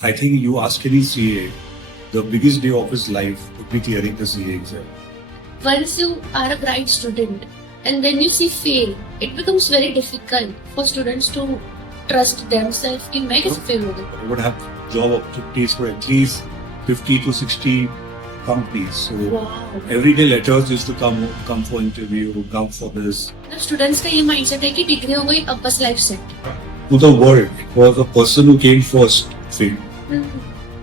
I think you ask any CA, the biggest day of his life would be clearing the CA exam. Once you are a bright student and then you see fail, it becomes very difficult for students to trust themselves कि मैं कैसे fail हो गई. I would have job opportunities for at least 50 to 60 companies. So Wow. every day letters used to come for interview, come for this. मतलब students का ये mindset है कि डिग्री हो गई अब बस life set. To the world, it was a person who came first failed.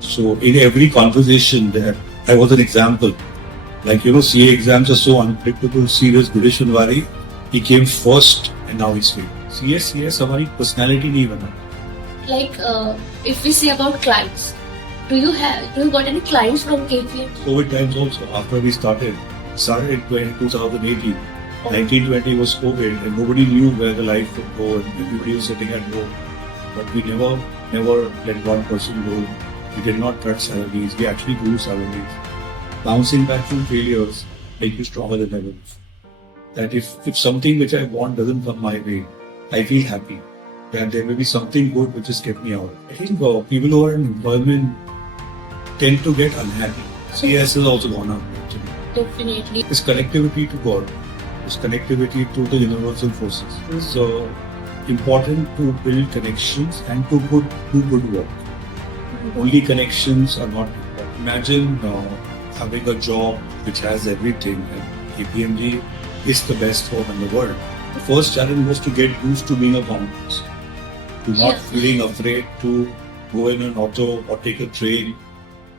So in every conversation there, I was an example. Like, CA exams are so unpredictable. Serious Girish Vanvari, he came first and now he's failed. CS हमारी personality नहीं बना. Like if we say about clients, do you got any clients from KPMG? COVID times also, after we started in 2018. 1920 was COVID and nobody knew where the life would go and everybody was sitting at home. But we never let one person go. We did not cut salaries. We actually grew salaries. Bouncing back from failures make you stronger than ever. That if something which I want doesn't come my way, I feel happy. That there may be something good which has kept me out. I think people who are in employment tend to get unhappy. CS has also gone up actually. Definitely. It's connectivity to God. It's connectivity to the universal forces. It's important to build connections and to do good work. Only connections are not important. Imagine having a job which has everything, and KPMG is the best firm in the world. The first challenge was to get used to being a commerce, to not feeling afraid to go in an auto or take a train.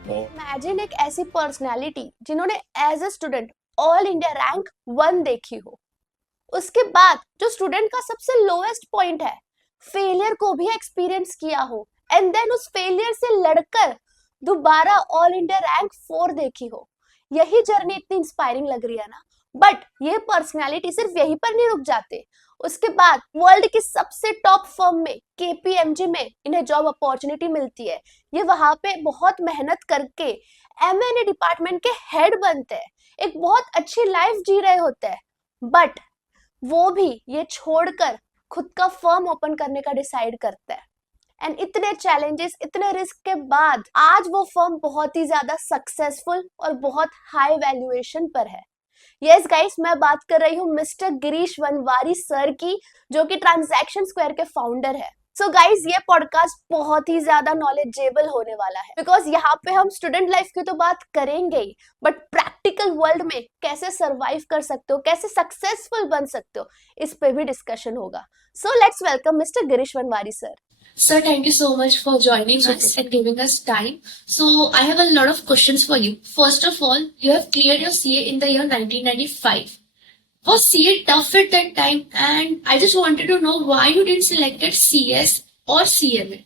Imagine एक ऐसी personality जिन्होंने as a student all India rank 1 देखी हो, उसके बाद जो student का सबसे लोएस्ट पॉइंट है, फेलियर को भी एक्सपीरियंस किया हो एंड देन उस फेलियर से लड़कर दोबारा ऑल इंडिया रैंक 4 देखी हो. यही जर्नी इतनी इंस्पायरिंग लग रही है ना. बट ये पर्सनालिटी सिर्फ यहीं पर नहीं रुक जाते. उसके बाद वर्ल्ड की सबसे टॉप फर्म में KPMG में इन्हें जॉब अपॉर्चुनिटी मिलती है. ये वहां पे बहुत मेहनत करके M&A डिपार्टमेंट के हेड बनते हैं, एक बहुत अच्छी लाइफ जी रहे होते हैं. बट वो भी ये छोड़कर खुद का फर्म ओपन करने का डिसाइड करता है. एंड इतने चैलेंजेस, इतने रिस्क के बाद आज वो फर्म बहुत ही ज्यादा सक्सेसफुल और बहुत हाई वैल्यूएशन पर है. यस गाइस, मैं बात कर रही हूँ मिस्टर गिरीश वनवारी सर की, जो कि ट्रांजैक्शन स्क्वायर के फाउंडर है. सो गाइस, ये पॉडकास्ट बहुत ही ज्यादा नॉलेजेबल होने वाला है, बिकॉज यहाँ पे हम स्टूडेंट लाइफ की तो बात करेंगे ही, बट प्रैक्टिकल वर्ल्ड में कैसे सरवाइव कर सकते हो, कैसे सक्सेसफुल बन सकते हो, इस पे भी डिस्कशन होगा. So let's welcome mister Girish Vanwari sir. Sir, thank you so much for joining us and giving us time. So, I have a lot of questions for you. First of all, you have cleared your CA in the year 1995. Was CA tough at that time? And I just wanted to know why you didn't select CS or CMA.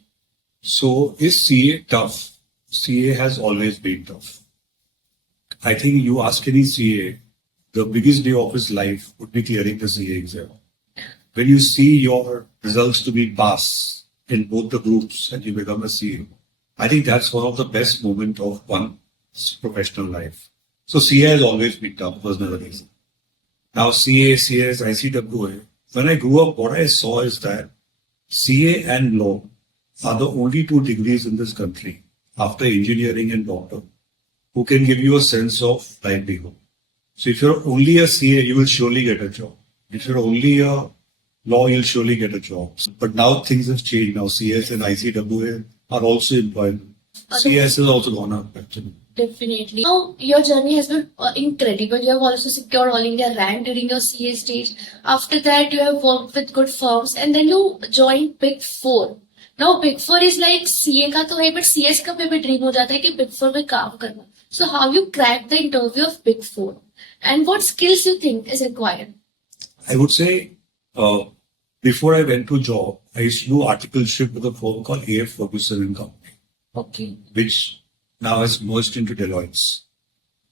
So, is CA tough? CA has always been tough. I think you ask any CA, the biggest day of his life would be clearing the CA exam. When you see your results to be pass in both the groups and you become a CA, I think that's one of the best moments of one's professional life. So CA has always been tough, was never easy. Now CA, CS, ICWA, when I grew up, what I saw is that CA and law are the only 2 degrees in this country, after engineering and doctor, who can give you a sense of livelihood. So if you're only a CA, you will surely get a job. If you're only a law, you'll surely get a job. But now things have changed. Now CS and ICWA are also employment. CS has also gone up actually. Definitely. Now, your journey has been incredible. You have also secured All India rank during your CA stage. After that, you have worked with good firms and then you joined Big Four. Now, Big Four is like CA का तो है, but CS का भी dream हो जाता है कि Big Four में काम करना. So, how you cracked the interview of Big Four? And what skills you think is required? I would say, before I went to job, I used to do articleship with a firm called AF Ferguson and Company. Okay. Which now has merged into Deloitte's.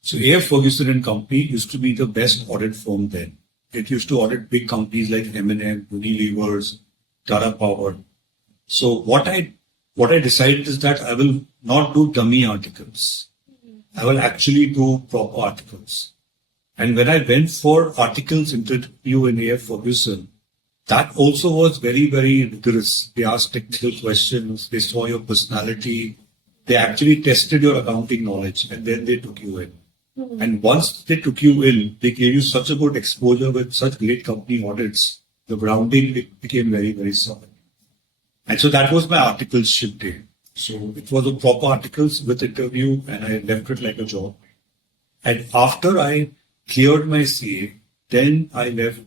So AF Ferguson and Company used to be the best audit firm then. It used to audit big companies like M&M, Unilevers, Tata Power. So what I decided is that I will not do dummy articles. I will actually do proper articles. And when I went for articles interview in AF Ferguson, that also was very, very rigorous. They asked technical questions. They saw your personality. they actually tested your accounting knowledge and then they took you in. Hmm. And once they took you in, they gave you such a good exposure with such great company audits. The grounding became very, very solid. And so that was my articleship day. So it was a proper articles with interview and I left it like a job. And after I cleared my CA, then I left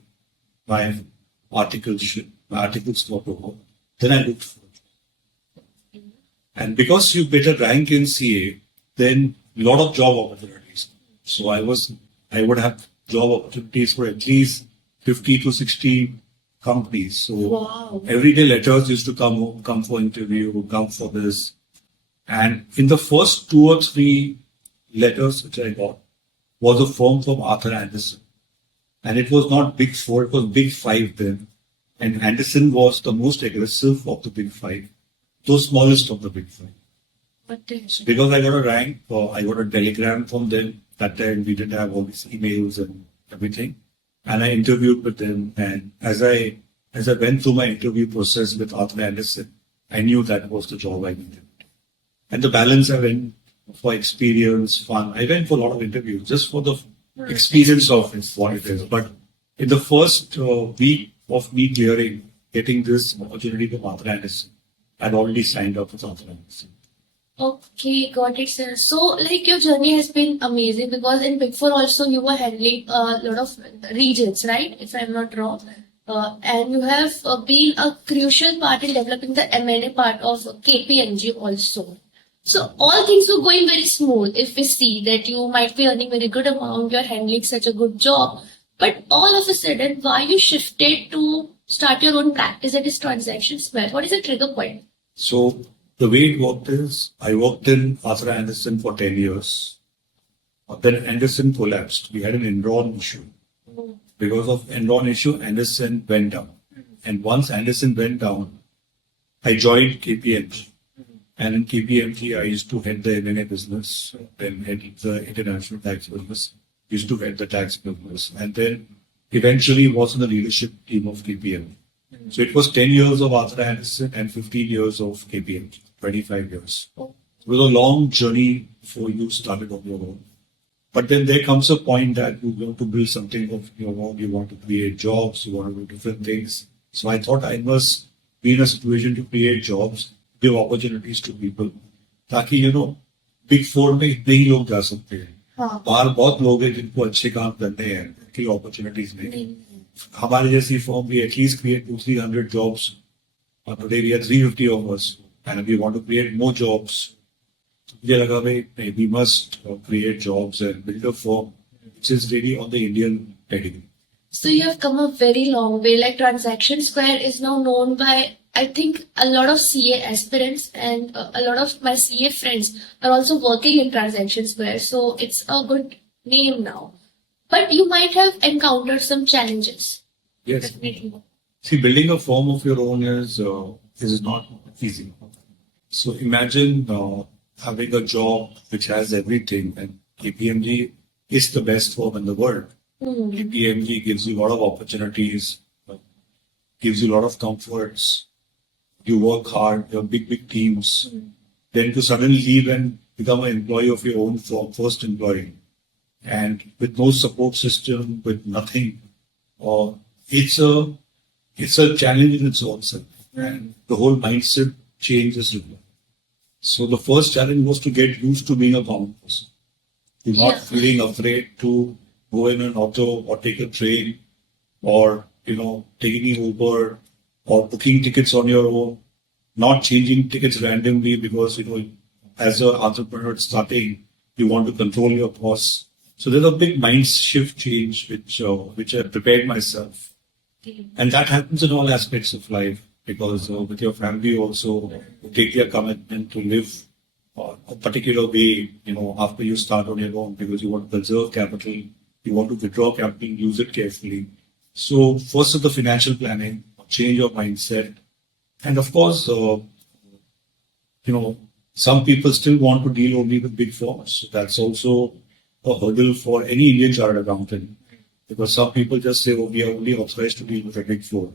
my articleship, my articles got over. Then I looked for a job. And because you get a rank in CA, then a lot of job opportunities. So I would have job opportunities for at least 50 to 60 companies. So Wow. every day letters used to come for interview, come for this. And in the first 2 or 3 letters which I got was a firm from Arthur Andersen. And it was not Big Four, it was Big Five then. And Andersen was the most aggressive of the Big Five, the smallest of the Big Five. What is it? Because I got a rank, I got a telegram from them. That time we didn't have all these emails and everything. And I interviewed with them. And as I went through my interview process with Arthur Andersen, I knew that was the job I needed. And the balance I went for experience, fun. I went for a lot of interviews just for the experience of what it is. But in the first week of me clearing, getting this opportunity from Arthur Andersen, I'd already signed up with Arthur Andersen. Okay, got it, sir. So, like, your journey has been amazing because in Big Four also you were handling a lot of regions, right? If I'm not wrong. And you have been a crucial part in developing the M&A part of KPMG also. So, all things were going very smooth. If we see that you might be earning very good amount, you're handling such a good job. But all of a sudden, why you shifted to start your own practice that is Transaction Square? What is the trigger point? So the way it worked is, I worked in Arthur Andersen for 10 years. Then Andersen collapsed. We had an Enron issue. Because of Enron issue, Andersen went down. And once Andersen went down, I joined KPMG. And in KPMG, I used to head the M&A business, then head the international tax business, used to head the tax business, and then eventually was in the leadership team of KPMG. So it was 10 years of Arthur Andersen and 15 years of KPMG, 25 years. It was a long journey before you started on your own. But then there comes a point that you want to build something of your own, you want to create jobs, you want to do different things. So I thought I must be in a situation to create jobs, give opportunities to people, ताकि Big Four में इतने ही लोग जा सकते हैं. बाहर बहुत लोग हैं जिनको अच्छे काम करने हैं, उनकी opportunities नहीं. हमारे जैसी firm we at least create 200-300 jobs. Today we are 350 of us, and we want to create more jobs. मुझे लगा भाई we must create jobs and build a firm which is really on the Indian pedigree. So you have come a very long way. Like Transaction Square is now known by, I think, a lot of CA aspirants, and a lot of my CA friends are also working in Transaction Square. So it's a good name now. But you might have encountered some challenges. Yes. Definitely. See, building a firm of your own is not easy. So imagine having a job which has everything, and KPMG is the best firm in the world. KPMG gives you a lot of opportunities, gives you a lot of comforts. You work hard, you have big teams. Then to suddenly leave and become an employee of your own firm, first employee, and with no support system, with nothing, it's a challenge in its own self. And the whole mindset change is required. So the first challenge was to get used to being a common person. To not feeling afraid to go in an auto or take a train or, taking an Uber or booking tickets on your own, not changing tickets randomly because, as an entrepreneur starting, you want to control your costs. So there's a big mind shift change which I prepared myself. And that happens in all aspects of life because with your family also, you take your commitment to live a particular way, after you start on your own because you want to conserve capital, you want to withdraw capital, use it carefully. So first is the financial planning, change your mindset. And of course, some people still want to deal only with big firms. So that's also a hurdle for any Indian chartered accountant. Because some people just say, we are only authorized to deal with a big four.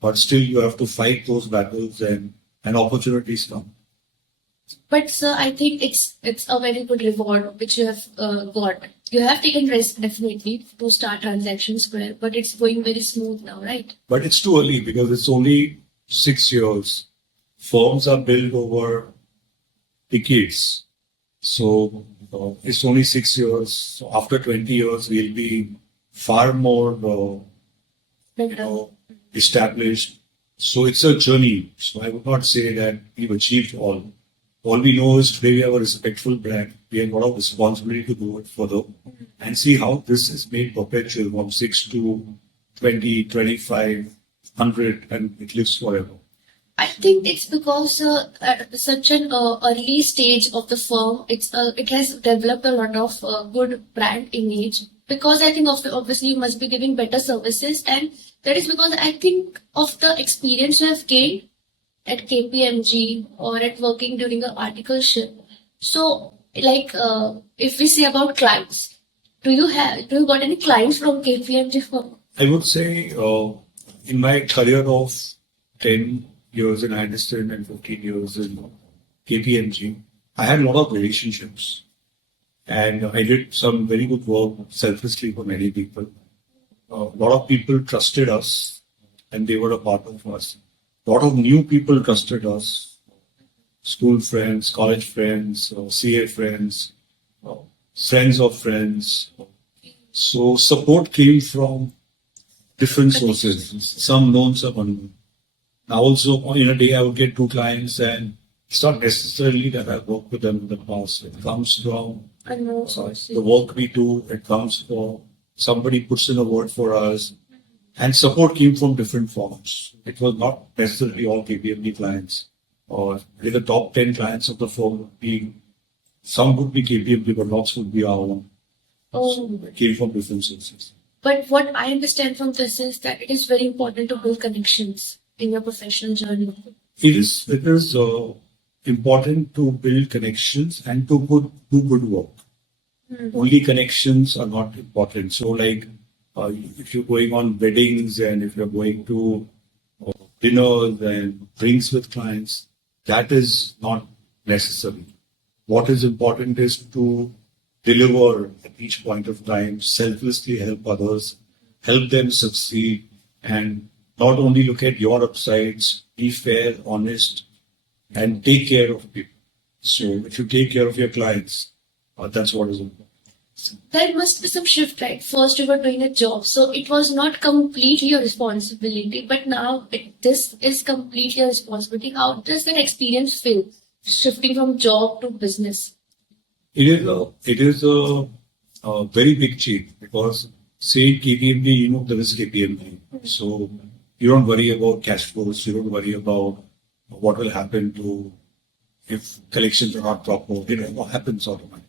But still you have to fight those battles and opportunities come. But sir, I think it's a very good reward which you have got. You have taken risk definitely to start Transaction Square, but it's going very smooth now, right? But it's too early because it's only 6 years. Firms are built over decades. So it's only 6 years. So after 20 years, we'll be far more, established. So it's a journey. So I would not say that we've achieved all. All we know is today we have a respectful brand. We have a lot of responsibility to do it further and see how this is made perpetual from 6 to 20, 25, 100, and it lives forever. I think it's because at such an early stage of the firm, it has developed a lot of good brand image. Because I think obviously you must be giving better services, and that is because I think of the experience you have gained at KPMG or at working during an articleship. So, like, if we say about clients, do you got any clients from KPMG firm? I would say in my career of 10 years in Anderson and 15 years in KPMG, I had a lot of relationships. And I did some very good work selflessly for many people. A lot of people trusted us and they were a part of us. A lot of new people trusted us. School friends, college friends, CA friends, friends of friends. So support came from different sources, some known, some unknown. Now also in a day I would get 2 clients and it's not necessarily that I worked with them in the past. It comes from the work we do. It comes from somebody puts in a word for us. And support came from different forms. It was not necessarily all KPMG clients. Or the top 10 clients of the firm would be, some would be KPMG, but lots would be our own. So it came from different sources. But what I understand from this is that it is very important to build connections in your professional journey. It is important to build connections and to do good work. Only connections are not important. So like if you're going on weddings and if you're going to dinners and drinks with clients, that is not necessary. What is important is to deliver at each point of time, selflessly help others, help them succeed, and not only look at your upsides, be fair, honest, and take care of people. So if you take care of your clients, that's what is important. There must be some shift, right? First, you were doing a job, so it was not completely your responsibility, but now this is completely your responsibility. How does that experience feel, shifting from job to business? It is a very big change because say KPMG, there is KPMG. So you don't worry about cash flows, you don't worry about what will happen to if collections are not proper. What happens automatically.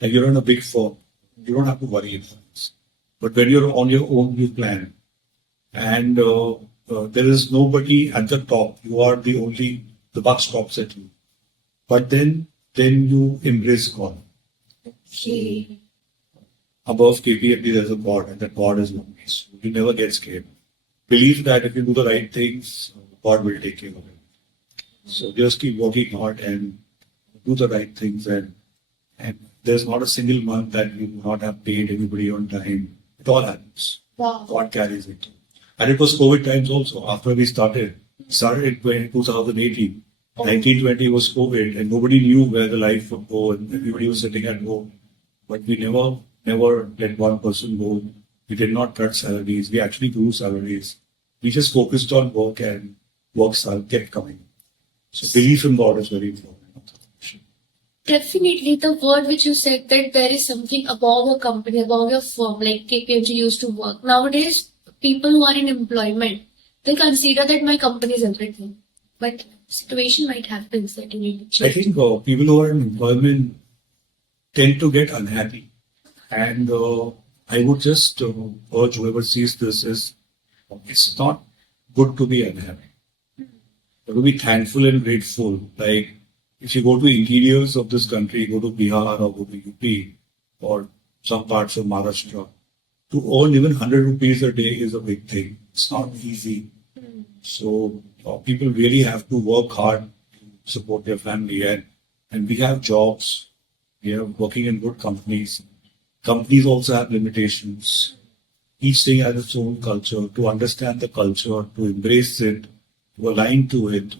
Like you're in a big firm, you don't have to worry about this. But when you're on your own, you plan. And there is nobody at the top. You are the buck stops at you. But then you embrace God. Okay. Above KPMG, there's a God, and that God is one. So you never get scared. Believe that if you do the right things, God will take care of it. So just keep working hard and do the right things. And there's not a single month that you do not have paid everybody on time. It all happens. Wow. God carries it. And it was COVID times also. After we started in 2018. 1920 was COVID and nobody knew where the life would go and everybody was sitting at home. But we never let one person go. We did not cut salaries. We actually grew salaries. We just focused on work and work kept coming. So belief in God is very important. Definitely, the word which you said that there is something above your company, above your firm, like KPMG used to work. Nowadays, people who are in employment, they consider that my company is everything. But situation might happen that you need to change. I think people who are in employment tend to get unhappy. And I would just urge whoever sees this is, it's not good to be unhappy. But to be thankful and grateful. Like if you go to interiors of this country, go to Bihar or go to UP or some parts of Maharashtra, to earn even 100 rupees a day is a big thing. It's not easy. So people really have to work hard to support their family. And and we have jobs. We are working in good companies. Companies also have limitations. Each thing has its own culture. To understand the culture, to embrace it, to align to it,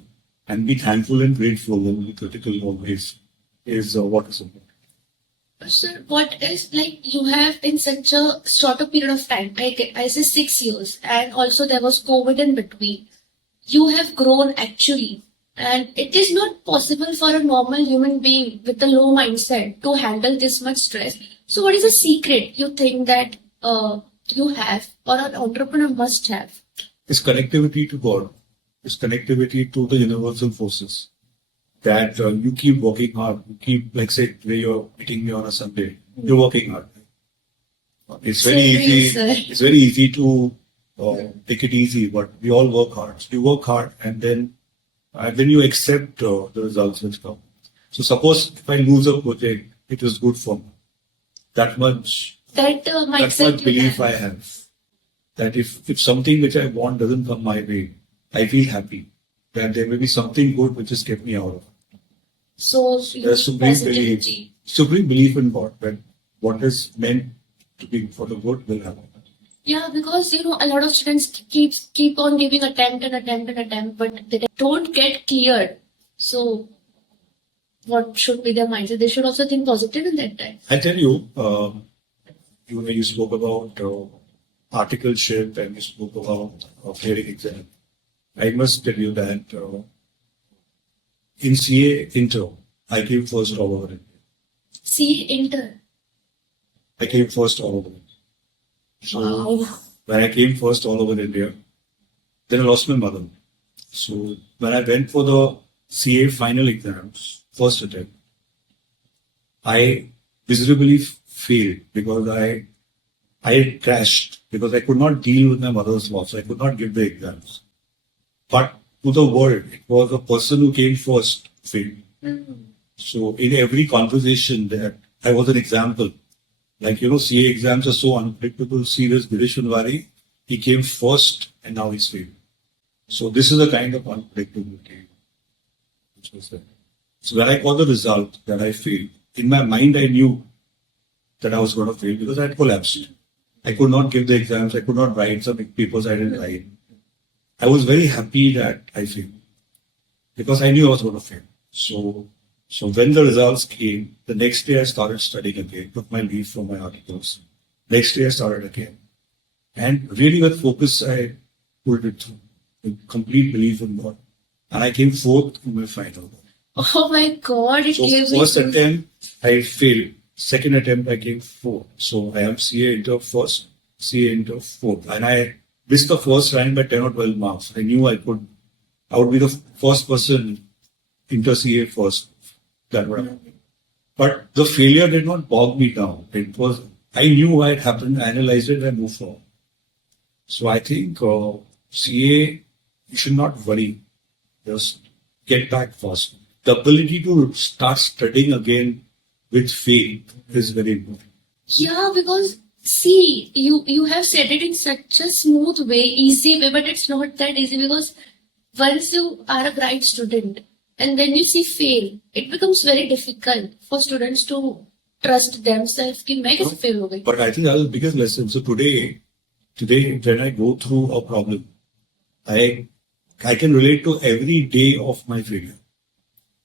and be thankful and grateful and be critical always is what is important. Sir, what is like you have in such a shorter period of time? I say 6 years, and also there was COVID in between. You have grown actually, and it is not possible for a normal human being with a low mindset to handle this much stress. So, what is the secret you think that you have or an entrepreneur must have? It's connectivity to God. It's connectivity to the universal forces. That you keep working hard. You keep, like say, where you're meeting me on a Sunday, you're working hard. It's very Same here, easy. sir. It's very easy to take it easy, but we all work hard. So you work hard, and then you accept the results which come. So suppose if I lose a project, it is good for me. That much That that mindset much you belief have. I have. That if something which I want doesn't come my way, I feel happy. That there may be something good which has kept me out of it. So you There's supreme positivity. belief in God that what is meant to be for the good will happen. Yeah, because a lot of students keep on giving attempt, but they don't get cleared. So what should be their mindset? They should also think positive in that time. I tell you, you spoke about articleship and you spoke about clearing exam. I must tell you that in CA Inter, I came first all over India. See, enter. I came first all over India. So Wow. when I came first all over India, then I lost my mother. So when I went for the CA final exams, first attempt, I miserably failed because I crashed because I could not deal with my mother's loss. I could not give the exams. But to the world, it was a person who came first who failed. So in every conversation that I was an example. Like, CA exams are so unpredictable. See this Girish Vanvari, he came first and now he's failed. So this is the kind of unpredictability which was there. So when I got the result that I failed, in my mind I knew that I was going to fail because I had collapsed. I could not give the exams. I could not write some papers I didn't write. I was very happy that I failed because I knew I was going to fail. So when the results came, the next day I started studying again, took my leave from my articles. Next day I started again. And really with focus, I pulled it through with complete belief in God. And I came fourth in my final. Oh my God! It So gives me first goosebumps. attempt, I failed. Second attempt, I came fourth. So I am CA Inter first, CA Inter fourth. And I missed the first round by 10 or 12 marks. I knew I would be the first person Inter CA first. That would happen. But the failure did not bog me down. I knew why it happened, I analyzed it, and moved forward. So I think CA, you should not worry. Just get back fast. The ability to start studying again with faith is very important. Yeah, because see, you have said it in such a smooth way, easy way, but it's not that easy because once you are a bright student and then you see fail, it becomes very difficult for students to trust themselves कि मैं कैसे fail हो गई. But I think that was the biggest lesson. So today when I go through a problem, I can relate to every day of my failure.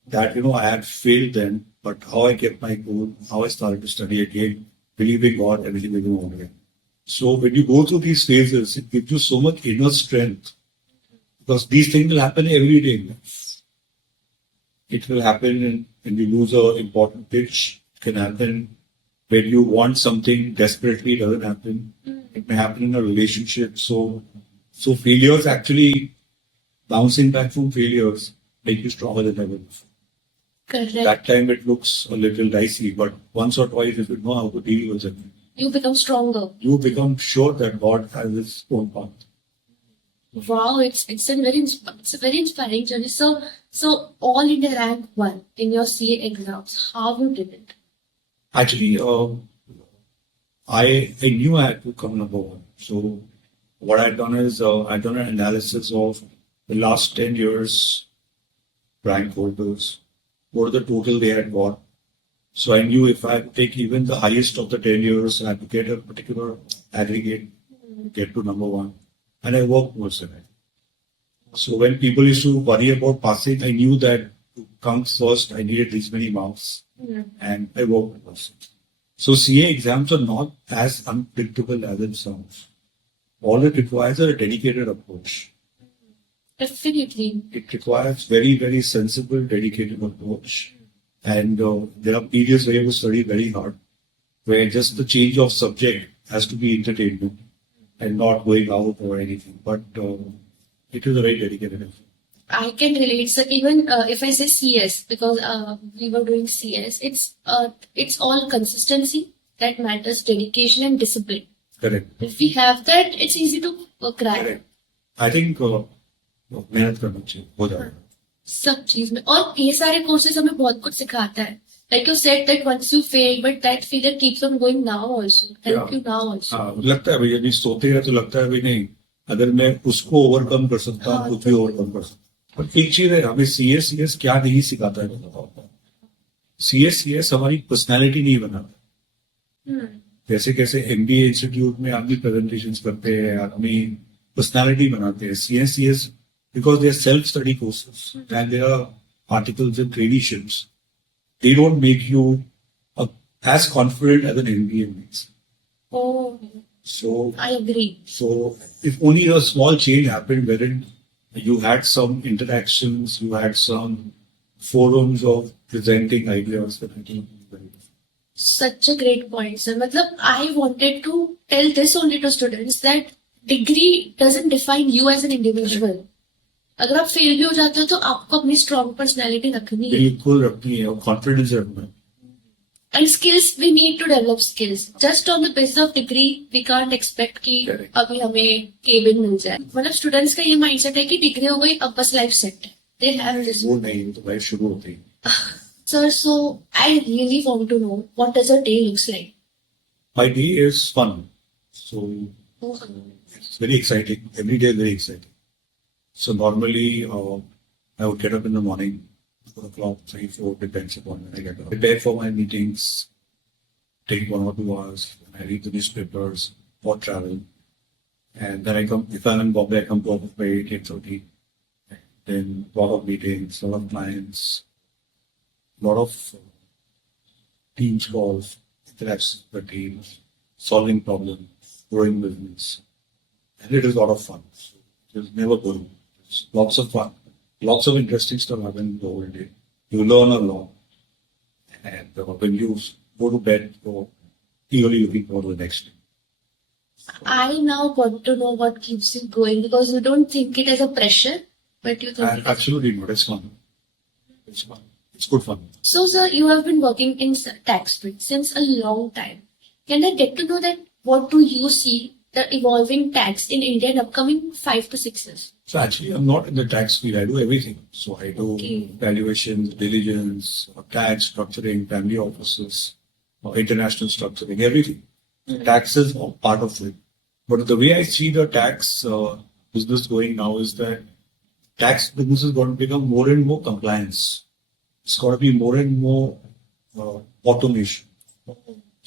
That, I had failed then, but how I kept my goal, how I started to study again, believing God, everything will go on again. So when you go through these phases, it gives you so much inner strength because these things will happen every day in life. It will happen when you lose an important pitch. It can happen when you want something desperately, it doesn't happen. It may happen in a relationship. So failures actually, bouncing back from failures, make you stronger than ever before. Correct. That time it looks a little dicey, but once or twice if you know how to deal with it, You become stronger. you become sure that God has His own path. Wow, it's a very inspiring journey. So all India rank 1 in your CA exams. How you did it? Actually, I knew I had to come number one. So what I'd done is I'd done an analysis of the last 10 years rank holders, what the total they had got. So I knew if I take even the highest of the 10 years, I had to get a particular aggregate, get to number one. And I worked towards it. So when people used to worry about passing, I knew that to come first, I needed these many marks. And I worked towards it. So CA exams are not as unpredictable as it sounds. All it requires is a dedicated approach. Definitely. It requires very, very sensible, dedicated approach. And there are periods where you have to study very hard, where just the change of subject has to be entertainment and not going out or anything. But it is a very dedicated effort. I can relate. So even if I say CS, because we were doing CS, it's all consistency that matters, dedication and discipline. Correct. If we have that, it's easy to crack. Correct. I think मेहनत करना चाहिए हो जाएगा. सब चीज में और ये सारे कोर्सेज हमें बहुत कुछ सिखाता है. Like you said that once you fail, but that failure keeps on going now also. Help you now also. हाँ, लगता है भाई यदि सोते हैं तो लगता है भाई नहीं अगर मैं उसको ओवरकम कर सकता हूँ कुछ भी ओवरकम कर सकता हूँ. पर एक चीज है हमें सीएस क्या नहीं सिखाता है. सीएस हमारी पर्सनैलिटी नहीं बनाता. जैसे कैसे एमबीए इंस्टीट्यूट में आदमी प्रेजेंटेशन करते हैं आदमी पर्सनैलिटी बनाते हैं. CS because they are self-study courses and there are articles and traditions. They don't make you as confident as an MBA makes. Oh, so I agree. So if only a small change happened wherein you had some interactions, you had some forums of presenting ideas, that I think Such a great point, sir. मतलब I wanted to tell this only to students that degree doesn't define you as an individual. अगर आप fail भी हो जाते हो तो आपको अपनी स्ट्रॉन्ग पर्सनैलिटी रखनी है. बिल्कुल रखनी है और कॉन्फिडेंस रखना है. And skills we need to develop skills. Just on the basis of degree we can't expect कि अभी हमें केबिन मिल जाए. मतलब स्टूडेंट्स का ये माइंडसेट है कि डिग्री हो गई अब बस लाइफ सेट है. They have this. वो नहीं तो लाइफ शुरू होती है. Sir so I really want to know what does a day looks like. My day is fun. So it's very exciting. Every day very exciting. So normally, I would get up in the morning, 4 o'clock, 3, 4, depends upon when I get up. Prepare for my meetings, take 1 or 2 hours, I read the newspapers or travel. And then I come, if I'm in Bombay, I come to office by 8, 8:30. Then a lot of meetings, a lot of clients, a lot of teams calls, interactions with the teams, solving problems, growing business. And it is a lot of fun. So it is never boring. It's lots of fun. Lots of interesting stuff happens the whole day. You learn a lot. And when you go to bed, you're eagerly looking forward to the next day. I now want to know what keeps you going because you don't think it as a pressure, but you think it as Absolutely not. It's fun. It's fun. It's good fun. So, sir, you have been working in tax field since a long time. Can I get to know that what do you see the evolving tax in India in upcoming 5 to 6 years? So actually, I'm not in the tax field. I do everything. So I do valuations, diligence, tax structuring, family offices, international structuring, everything. Tax is all part of it. But the way I see the tax business going now is that tax business is going to become more and more compliance. It's going to be more and more automation.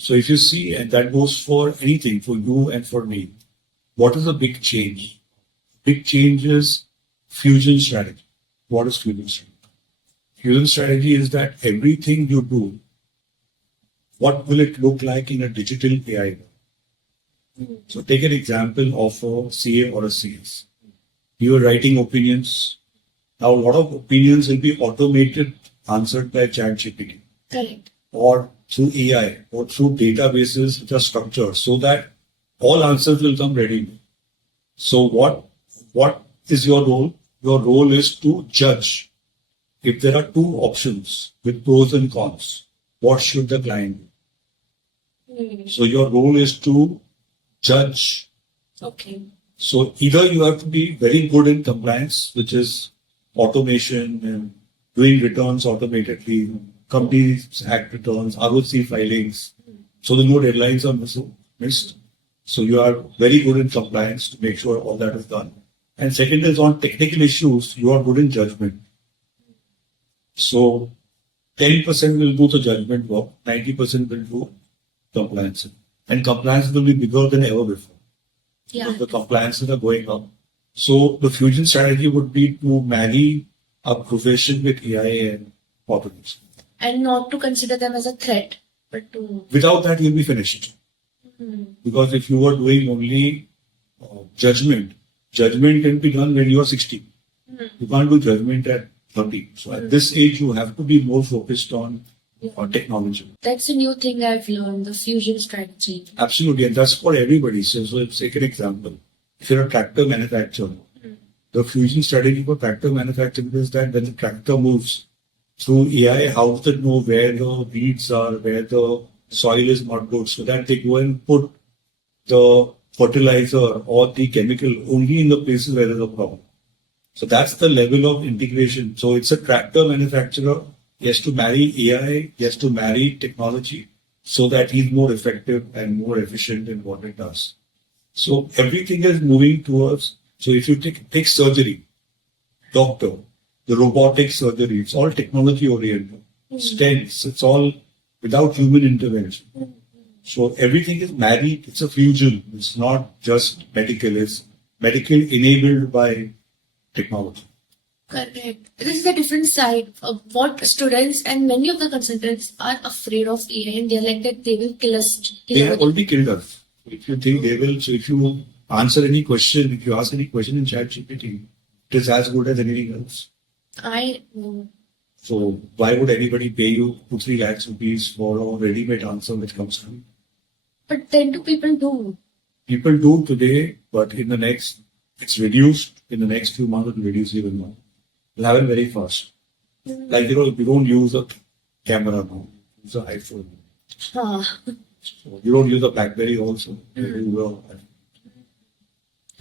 So if you see, and that goes for anything, for you and for me, what is the big change? Big change is fusion strategy. What is fusion strategy? Fusion strategy is that everything you do, what will it look like in a digital AI? So take an example of a CA or a CS. You are writing opinions. Now a lot of opinions will be automated, answered by ChatGPT. Correct. Or through AI or through databases which are structured so that all answers will come ready. So what is your role? Your role is to judge if there are 2 options with pros and cons. What should the client do? So your role is to judge. Okay. So either you have to be very good in compliance, which is automation and doing returns automatically, companies act returns, ROC filings, so the no deadlines are missed. So you are very good in compliance to make sure all that is done. And second is on technical issues, you are good in judgment. So 10% will do the judgment work, 90% will do compliance. And compliance will be bigger than ever before. Yeah. Because the compliances are going up. So the fusion strategy would be to marry a profession with AI and automation. And not to consider them as a threat, but to. Without that, you'll be finished. Because if you are doing only judgment can be done when you are 60. You can't do judgment at 30. So at this age, you have to be more focused on technology. That's a new thing I've learned, the fusion strategy. Absolutely. And that's for everybody. So take an example. If you're a tractor manufacturer, the fusion strategy for tractor manufacturing is that when the tractor moves through AI, how does it know where the weeds are, where the soil is not good, so that they go and put the fertilizer or the chemical only in the places where there's a problem. So that's the level of integration. So it's a tractor manufacturer. He has to marry AI, he has to marry technology so that he's more effective and more efficient in what it does. So everything is moving towards, so if you take surgery, doctor, the robotic surgery, it's all technology oriented. Stents, it's all without human intervention. So everything is married, it's a fusion. It's not just medical, it's medical enabled by technology. Correct. This is a different side of what students and many of the consultants are afraid of AI, and they're like that they will kill us. They have already killed us. If you think they will, so if you answer any question, if you ask any question in ChatGPT, it is as good as anything else. I know. So why would anybody pay you 2-3 lakhs rupees for a ready-made answer which comes from? But then do people do? People do today, but in the next, it's reduced. In the next few months, it will reduce even more. It'll happen very fast. Like, you don't use a camera now. Use an iPhone. Huh. So you don't use a BlackBerry also. You will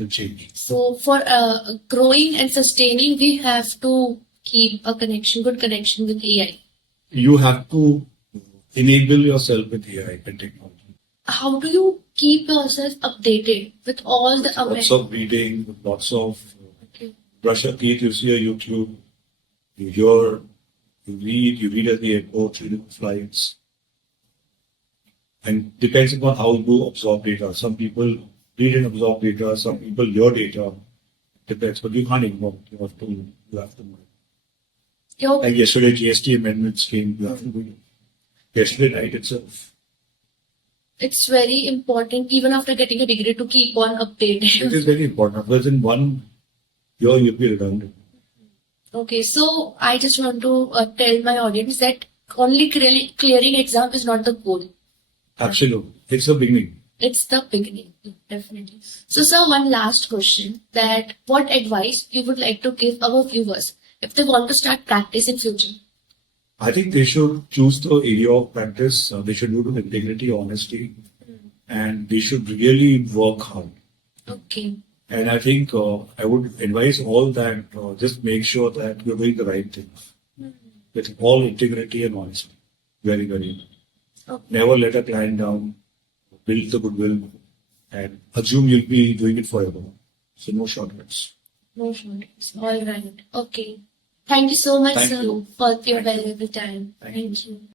change. So for growing and sustaining, we have to keep a connection, good connection with AI. You have to enable yourself with AI and technology. How do you keep yourself updated with all the Lots of reading, lots of brush your teeth, you see a YouTube, you hear, you read at the airport, read in the flights. And depends upon how you absorb data. Some people read and absorb data, some people hear data. Depends, but you can't ignore it. You have to know it. Like yesterday, GST amendments came, you have to do it. Yesterday night itself. It's very important, even after getting a degree, to keep on updated. It is very important, because in 1 year you'll be redundant. Okay, so I just want to tell my audience that only clearing exam is not the goal. Absolutely. It's the beginning. It's the beginning, definitely. So, sir, one last question, that what advice you would like to give our viewers if they want to start practice in future? I think they should choose the area of practice. They should do it with integrity, honesty, and they should really work hard. Okay. And I think I would advise all that just make sure that you're doing the right things with all integrity and honesty. Very, very important. Okay. Never let a client down. Build the goodwill and assume you'll be doing it forever. So no shortcuts. No shortcuts. All right. Okay. Thank you so much, Thank sir, you. for your valuable time. Thank Thank you.